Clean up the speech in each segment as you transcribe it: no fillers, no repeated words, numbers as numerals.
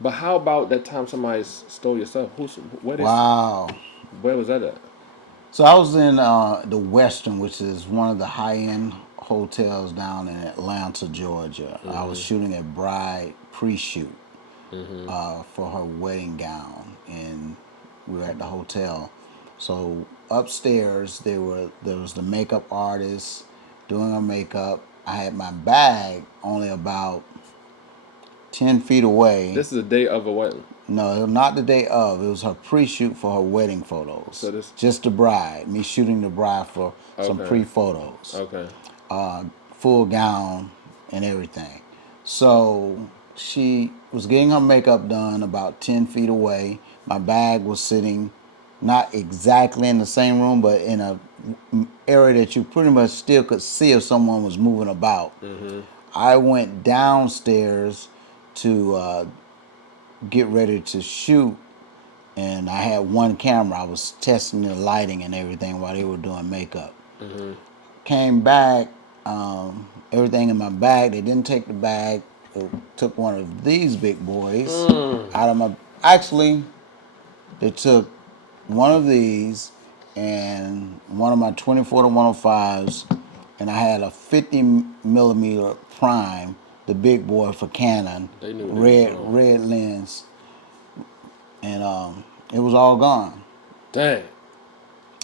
But how about that time somebody stole your stuff? Wow. Where was that at? So I was in the Western, which is one of the high-end hotels down in Atlanta, Georgia. I was Mm-hmm. shooting a bride pre-shoot Mm-hmm. for her wedding gown, and we were at the hotel. So upstairs, there was the makeup artist doing her makeup. I had my bag only about 10 feet away. This is a day of a wedding. No, not the day of. It was her pre-shoot for her wedding So photos. this. Just the bride. Me shooting the bride for some Okay. pre-photos. Okay. Full gown and everything. So she was getting her makeup done about 10 feet away. My bag was sitting not exactly in the same room, but in a area that you pretty much still could see if someone was moving about. Mm-hmm. I went downstairs to get ready to shoot, and I had one camera. I was testing the lighting and everything while they were doing makeup. Mm-hmm. Came back, everything in my bag. They didn't take the bag. They took one of these big boys out of my. Actually, they took one of these and one of my 24 to 105s, and I had a 50 millimeter prime, the big boy for Canon, They knew what they was doing. red lens, and it was all gone. Dang.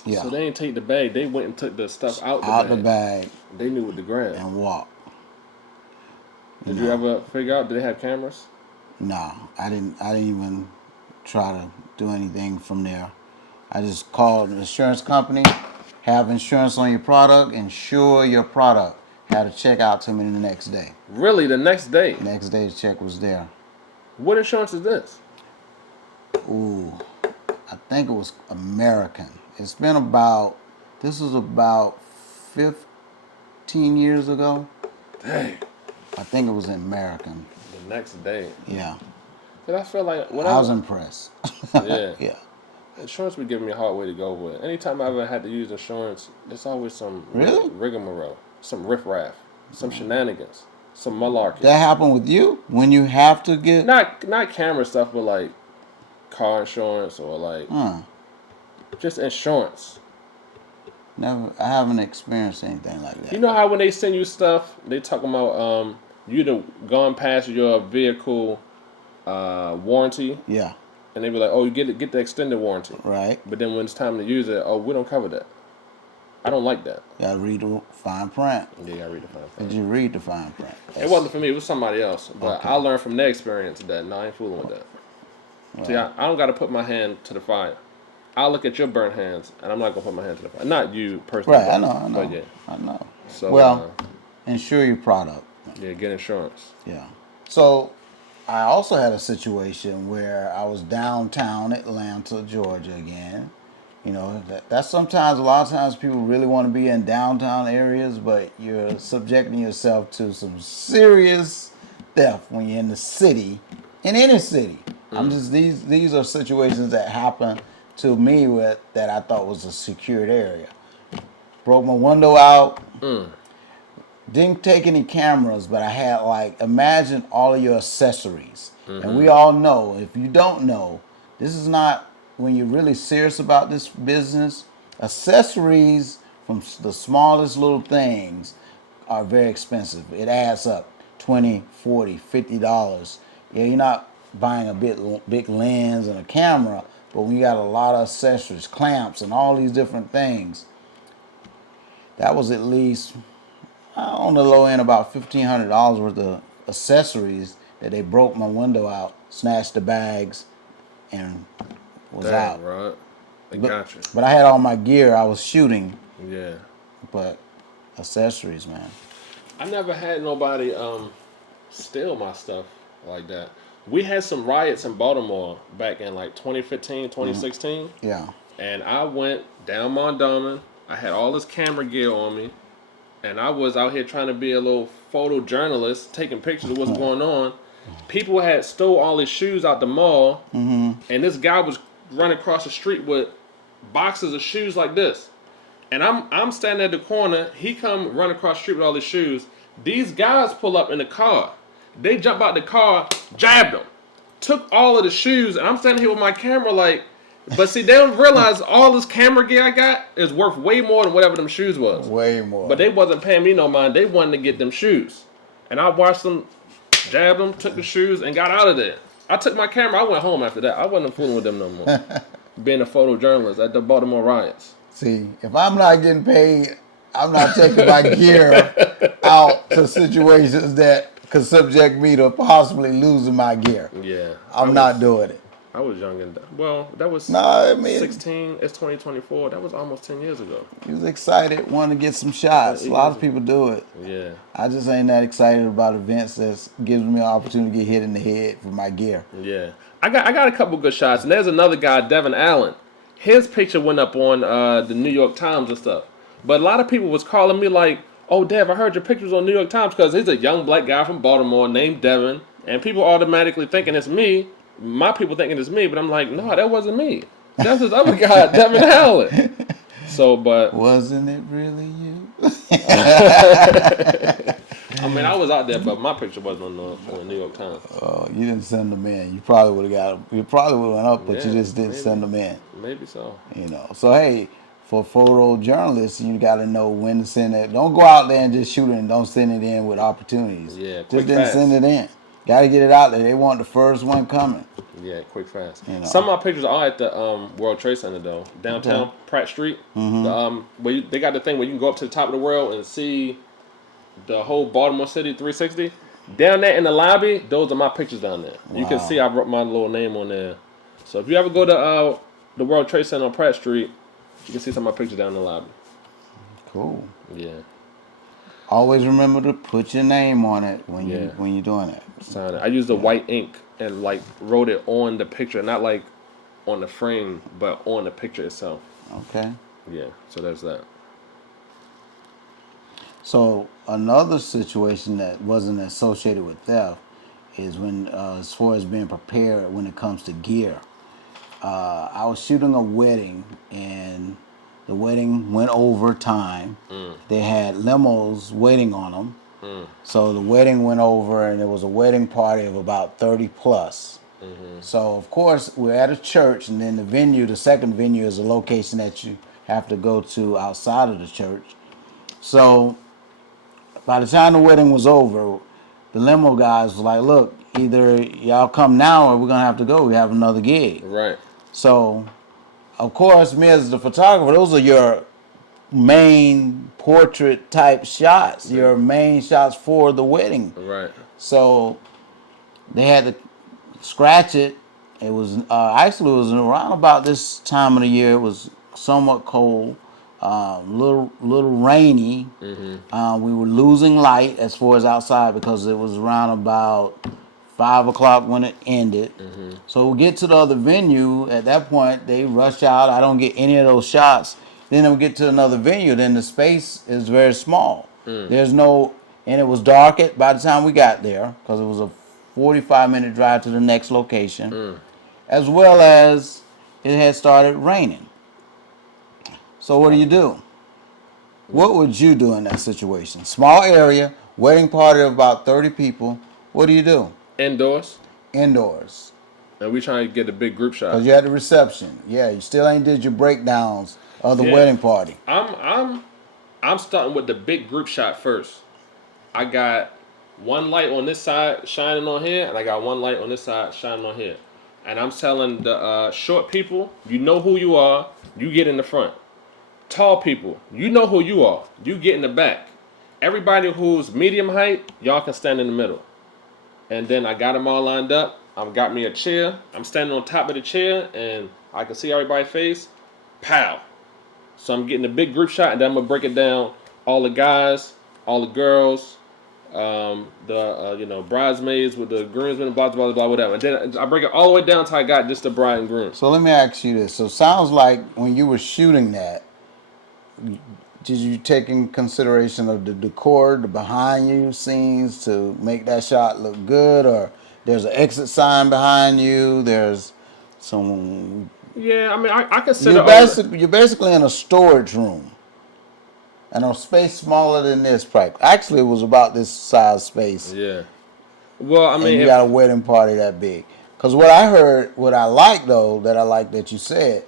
Yeah, So they didn't take the bag. They went and took the stuff out the out bag. the bag They knew what to grab. and walked. Did you ever figure out? Did they have cameras? No, I didn't. I didn't even try to do anything from there. I just called the insurance company. Have insurance on your product. Insure your product. Had a check out to me the next day. Really, the next day. Next day, the check was there. What insurance is this? Ooh, I think it was American. It's been about. This was about 15 years ago. Dang. I think it was American. The next day. Yeah, Cause I feel like when I was impressed. yeah, Yeah. insurance would give me a hard way to go with. Anytime I ever had to use insurance, there's always some Really? rigmarole, some riffraff, some shenanigans, some malarkey. That happened with you when you have to get. Not camera stuff, but like car insurance or like just insurance. Never. I haven't experienced anything like that. You know how when they send you stuff, they talking about you'd have gone past your vehicle warranty, Yeah. and they be like, oh, you get the extended warranty. Right. But then when it's time to use it, oh, we don't cover that. I don't like that. You gotta read the fine print. Yeah, I read the fine print. Did you read the fine print? It wasn't for me. It was somebody else. But Okay. I learned from their experience that no, I ain't fooling with that. Right. See, I don't got to put my hand to the fire. I'll look at your burnt hands, and I'm not gonna put my hand to the fire. Not you personally. Right. I know. But yeah. I know. So Well, insure your product. yeah, get insurance. Yeah. So I also had a situation where I was downtown Atlanta, Georgia again. You know, that's sometimes, a lot of times people really want to be in downtown areas, but you're subjecting yourself to some serious theft when you're in the city, in any city. I'm just, these are situations that happen to me that I thought was a secured area. Broke my window out. Didn't take any cameras, but I had, like, imagine all of your accessories. And we all know, if you don't know, this is not, when you're really serious about this business, accessories from the smallest little things are very expensive. It adds up, $20, $40, $50. Yeah, you're not buying a big lens and a camera, but when you got a lot of accessories, clamps, and all these different things, that was at least, on the low end, about $1,500 worth of accessories that they broke my window out, snatched the bags, and was out. Right. I got you. But I had all my gear. I was shooting, Yeah. but accessories, man. I never had nobody steal my stuff like that. We had some riots in Baltimore back in like 2015, 2016. Yeah. And I went down Mondawmin. I had all this camera gear on me. And I was out here trying to be a little photojournalist, taking pictures of what's going on. People had stole all his shoes out the mall. And this guy was running across the street with boxes of shoes like this. And I'm standing at the corner. He come run across the street with all his shoes. These guys pull up in the car. They jump out the car, jabbed him. took all of the shoes, and I'm standing here with my camera like, but see, they don't realize all this camera gear I got is worth way more than whatever them shoes was. Way more. But they wasn't paying me no mind. They wanted to get them shoes. And I watched them, jabbed them, took the shoes, and got out of there. I took my camera. I went home after that. I wasn't fooling with them no more. Being a photojournalist at the Baltimore Riots. See, if I'm not getting paid, I'm not taking my gear out to situations that could subject me to possibly losing my gear. Yeah. I'm not doing it. I was young and well, that was 16. It's 2024. That was almost 10 years ago. You was excited, wanted to get some shots. A lot of people do it. Yeah. I just ain't that excited about events that gives me an opportunity to get hit in the head for my gear. Yeah. I got a couple good shots, and there's another guy, Devin Allen. His picture went up on the New York Times and stuff. But a lot of people was calling me like, "Oh, Dev, I heard your picture was on New York Times," because he's a young black guy from Baltimore named Devin, and people automatically thinking it's me. My people thinking it's me, but I'm like, no, that wasn't me. That's this other guy, Devin Allen. So, but wasn't it really you? I mean, I was out there, but my picture wasn't on the New York Times. Oh, you didn't send them in. You probably would have got them. You probably would have went up, but you just didn't send them in. Maybe so. You know. So hey, for photojournalists, you got to know when to send it. Don't go out there and just shoot it and don't send it in with opportunities. Yeah, just didn't send it in. Got to get it out there. They want the first one coming. Yeah, quick, fast. You know. Some of my pictures are at the World Trade Center though, downtown Pratt Street. Mm-hmm. Where they got the thing where you can go up to the top of the world and see the whole Baltimore City 360. Down there in the lobby, those are my pictures down there. Wow. You can see I wrote my little name on there. So if you ever go to the World Trade Center on Pratt Street, you can see some of my pictures down in the lobby. Cool. Yeah. Always remember to put your name on it when you're doing it. Sign it. I used the white ink and like wrote it on the picture, not like on the frame, but on the picture itself. Okay. Yeah. So there's that. So another situation that wasn't associated with theft is when, as far as being prepared when it comes to gear. I was shooting a wedding, and the wedding went over time. They had limos waiting on them. So the wedding went over, and it was a wedding party of about 30 plus. So, of course, we're at a church, and then the second venue is a location that you have to go to outside of the church. So by the time the wedding was over, the limo guys was like, look, either y'all come now or we're going to have to go. We have another gig. Right. So, of course, me as the photographer, those are your main portrait type shots, your main shots for the wedding. Right. So they had to scratch it. It was actually it was around about this time of the year. It was somewhat cold, little rainy. We were losing light as far as outside because it was around about 5 o'clock when it ended. So we get to the other venue. At that point, they rush out. I don't get any of those shots. Then we get to another venue. Then the space is very small. There's no, and it was dark by the time we got there because it was a 45-minute drive to the next location, as well as it had started raining. So what do? What would you do in that situation? Small area, wedding party of about 30 people. What do you do? Indoors. Indoors. And we trying to get a big group shot. Because you had the reception. Yeah, you still ain't did your breakdowns of the wedding party. I'm starting with the big group shot first. I got one light on this side shining on here, and I got one light on this side shining on here. And I'm telling the short people, you know who you are, you get in the front. Tall people, you know who you are, you get in the back. Everybody who's medium height, y'all can stand in the middle. And then I got them all lined up. I've got me a chair. I'm standing on top of the chair, and I can see everybody's face. Pow. So I'm getting a big group shot, and then I'm going to break it down. All the guys, all the girls, the bridesmaids with the groomsmen, blah, blah, blah, whatever. And then I break it all the way down until I got just the bride and groom. So let me ask you this. So it sounds like when you were shooting that, did you take in consideration of the decor, the behind you scenes to make that shot look good? Or there's an exit sign behind you, there's some... Yeah, I mean, I consider... You're basically in a storage room. And a space smaller than this, actually, it was about this size space. Yeah. Well, I mean... And you got a wedding party that big. Because what I like though, that I like that you said,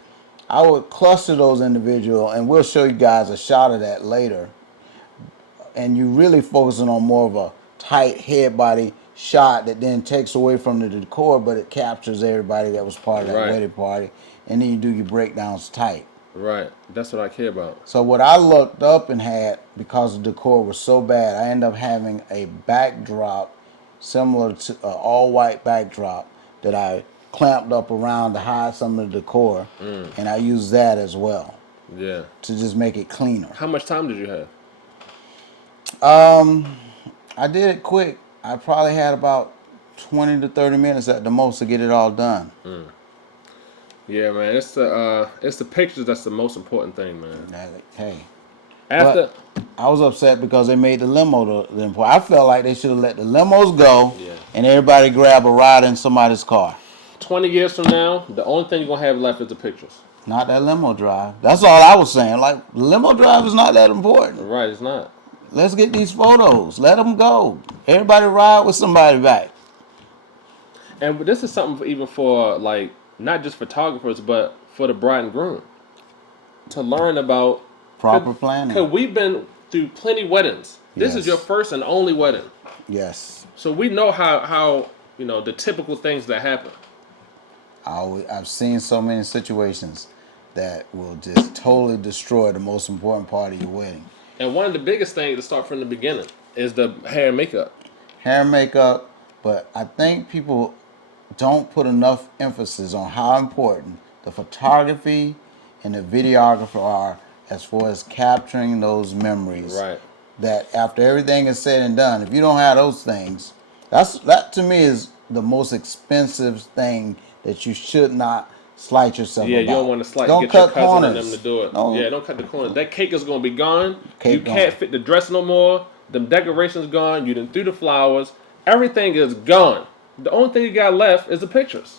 I would cluster those individuals, and we'll show you guys a shot of that later. And you really focusing on more of a tight head body shot that then takes away from the decor, but it captures everybody that was part of that Right. wedding party. And then you do your breakdowns tight. Right. That's what I care about. So what I looked up and had, because the decor was so bad, I ended up having a backdrop similar to an all-white backdrop that I clamped up around to hide some of the decor, and I used that as well Yeah. to just make it cleaner. How much time did you have? I did it quick. I probably had about 20 to 30 minutes at the most to get it all done. Yeah, man. It's the pictures that's the most important thing, man. Hey. After But I was upset because they made the limo the important. I felt like they should have let the limos go and everybody grab a ride in somebody's car. 20 years from now, the only thing you're gonna have left is the pictures. Not that limo drive. That's all I was saying. Like, limo drive is not that important. Right, it's not. Let's get these photos. Let them go. Everybody ride with somebody back. And this is something even for, like, not just photographers, but for the bride and groom to learn about Proper planning. Because we've been through plenty weddings. This is Yes. your first and only wedding. Yes. So we know how the typical things that happen. I've seen so many situations that will just totally destroy the most important part of your wedding. And one of the biggest things to start from the beginning is the hair and makeup. Hair and makeup, but I think people don't put enough emphasis on how important the photography and the videographer are as far as capturing those memories. Right. That after everything is said and done, if you don't have those things, that to me is the most expensive thing that you should not slight yourself Yeah, about. you don't want to slight. Don't Get your cut cousin corners. and them to do it. No. Yeah, don't cut the corners. That cake is gonna be gone. Cake You can't gone. fit the dress no more. Them decorations gone. You done threw the flowers. Everything is gone. The only thing you got left is the pictures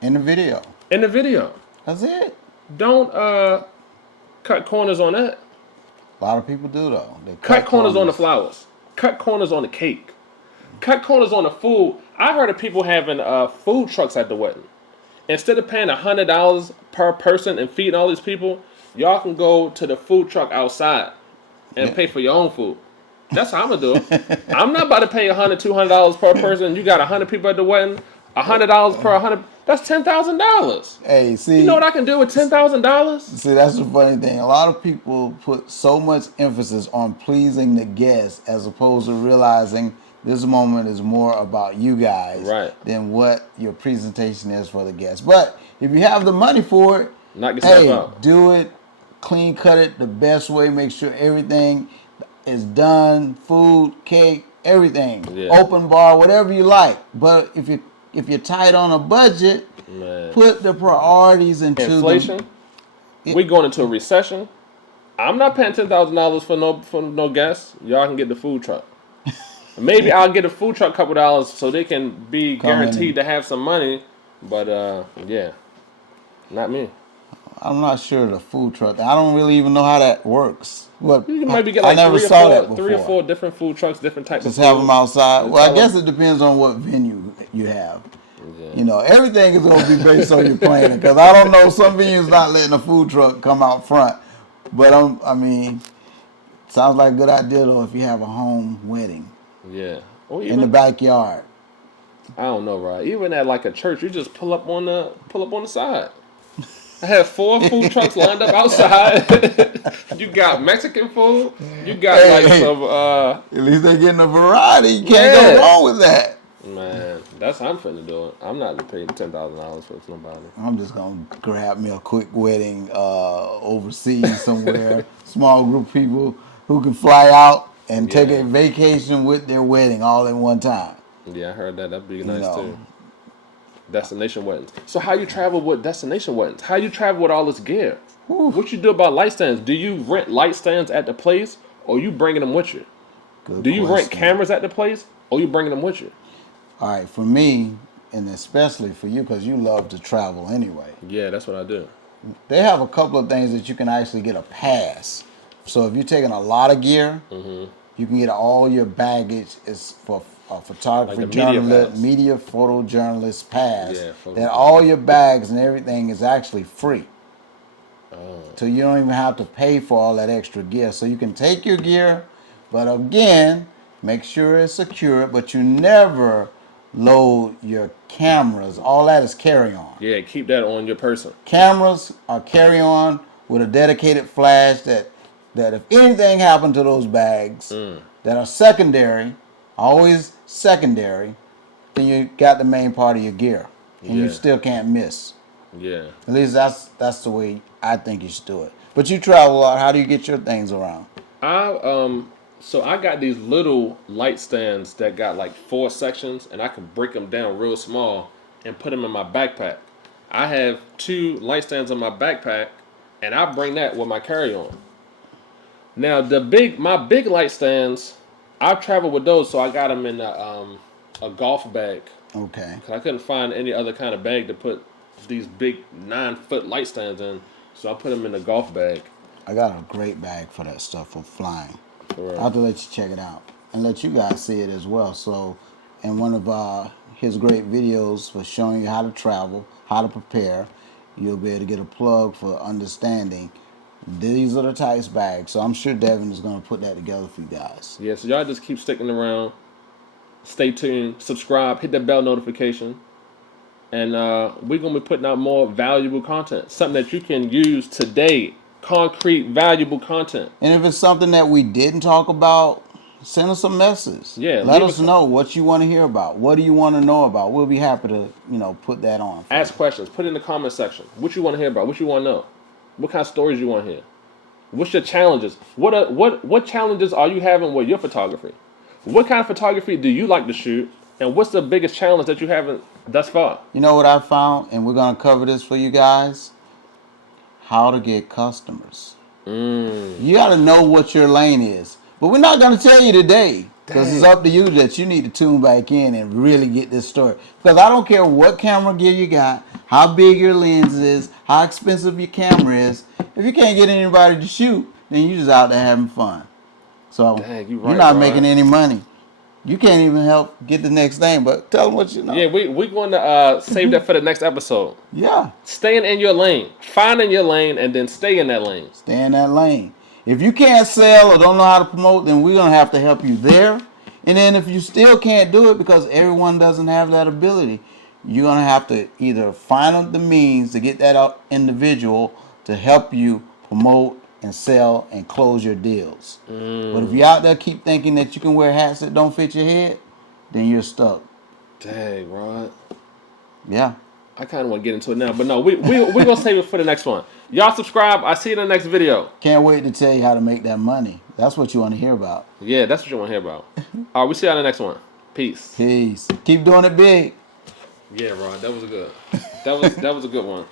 In the video. and the video. That's it. Don't cut corners on that. A lot of people do though. They Cut corners on the flowers. Cut corners on the cake. Cut corners on the food. I heard of people having food trucks at the wedding. Instead of paying $100 per person and feeding all these people, y'all can go to the food truck outside and pay for your own food. That's how I'm gonna do it. I'm not about to pay $100, $200 per person. You got 100 people at the wedding. $100 per 100. That's $10,000. Hey, see. You know what I can do with $10,000? See, that's the funny thing. A lot of people put so much emphasis on pleasing the guests as opposed to realizing this moment is more about you guys than what your presentation is for the guests. But if you have the money for it, knock yourself out. Do it, clean cut it the best way. Make sure everything is done, food, cake, everything. Yeah. Open bar, whatever you like. But if you're tight on a budget, Man. put the priorities into Inflation. We going into a recession. I'm not paying $10,000 for no guests. Y'all can get the food truck. Maybe I'll get a food truck a couple dollars so they can be guaranteed to have some money. But yeah, not me. I'm not sure the food truck. I don't really even know how that works. What You can maybe get I like never saw that before. 3 or 4 different food trucks, different types Just of have food. them outside. And Well, I tell guess them- it depends on what venue you have. Yeah. You know, everything is going to be based on your planning. Because I don't know, some venues not letting a food truck come out front. But I mean, sounds like a good idea though if you have a home wedding Yeah. Or in the backyard. I don't know, right? Even at like a church, you just pull up on the side. I have 4 food trucks lined up outside. You got Mexican food. You got some. At least they're getting a variety. You can't go wrong with that. Man, that's how I'm finna do it. I'm not paying $10,000 for somebody. I'm just gonna grab me a quick wedding overseas somewhere. Small group of people who can fly out and take a vacation with their wedding all in one time. Yeah, I heard that. That'd be nice too. Destination weddings. So how you travel with destination weddings? How you travel with all this gear? What you do about light stands? Do you rent light stands at the place, or you bringing them with you? Good Do you rent question. cameras at the place, or you bringing them with you? All right, for me, and especially for you, because you love to travel anyway. Yeah, that's what I do. They have a couple of things that you can actually get a pass. So if you're taking a lot of gear, you can get all your baggage is for photography Like the media journalist, pass. media photojournalist pass. Yeah, photo That pass. all your bags and everything is actually free. Oh. So you don't even have to pay for all that extra gear. So you can take your gear, but again, make sure it's secure, but you never load your cameras. All that is carry-on. Yeah, keep that on your person. Cameras are carry-on with a dedicated flash that if anything happened to those bags that are secondary, always secondary, then you got the main part of your gear. And you Yeah. still can't miss. Yeah. At least that's the way I think you should do it. But you travel a lot. How do you get your things around? So I got these little light stands that got like 4 sections, and I can break them down real small and put them in my backpack. I have 2 light stands on my backpack, and I bring that with my carry-on. Now my big light stands, I travel with those, so I got them in a golf bag. Okay. 'Cause I couldn't find any other kind of bag to put these big 9-foot light stands in, so I put them in a golf bag. I got a great bag for that stuff for flying. For real. I'll have to let you check it out and let you guys see it as well. So, in one of his great videos for showing you how to travel, how to prepare, you'll be able to get a plug for understanding. These are the types bags. So I'm sure Devin is going to put that together for you guys. Yeah, so y'all just keep sticking around. Stay tuned. Subscribe. Hit that bell notification. And we're going to be putting out more valuable content. Something that you can use today. Concrete, valuable content. And if it's something that we didn't talk about, send us a message. Yeah, Let leave us us- know what you want to hear about. What do you want to know about? We'll be happy to, put that on. For Ask you. questions. Put it in the comment section. What you want to hear about. What you want to know. What kind of stories you want to hear. What's your challenges? What challenges are you having with your photography? What kind of photography do you like to shoot? And what's the biggest challenge that you haven't thus far? You know what I found, and we're gonna cover this for you guys. How to get customers. You got to know what your lane is, but we're not gonna tell you today because it's up to you. That you need to tune back in and really get this story. Because I don't care what camera gear you got, how big your lens is, how expensive your camera is. If you can't get anybody to shoot, then you just out there having fun. So Dang, you you're right, not Rod. making any money. You can't even help get the next thing. But tell them what you know. Yeah, we're going to save that for the next episode. Yeah. Staying in your lane. Finding your lane and then stay in that lane. Stay in that lane. If you can't sell or don't know how to promote, then we're going to have to help you there. And then if you still can't do it because everyone doesn't have that ability, you're going to have to either find the means to get that individual to help you promote and sell and close your deals. But if you're out there keep thinking that you can wear hats that don't fit your head, then you're stuck. Dang, Rod. Yeah. I kind of want to get into it now, but no, we're going to save it for the next one. Y'all subscribe. I see you in the next video. Can't wait to tell you how to make that money. That's what you want to hear about. Yeah, that's what you want to hear about. All right, we see you on the next one. Peace. Peace. Keep doing it big. Yeah, Rod, that was a good. That was a good one.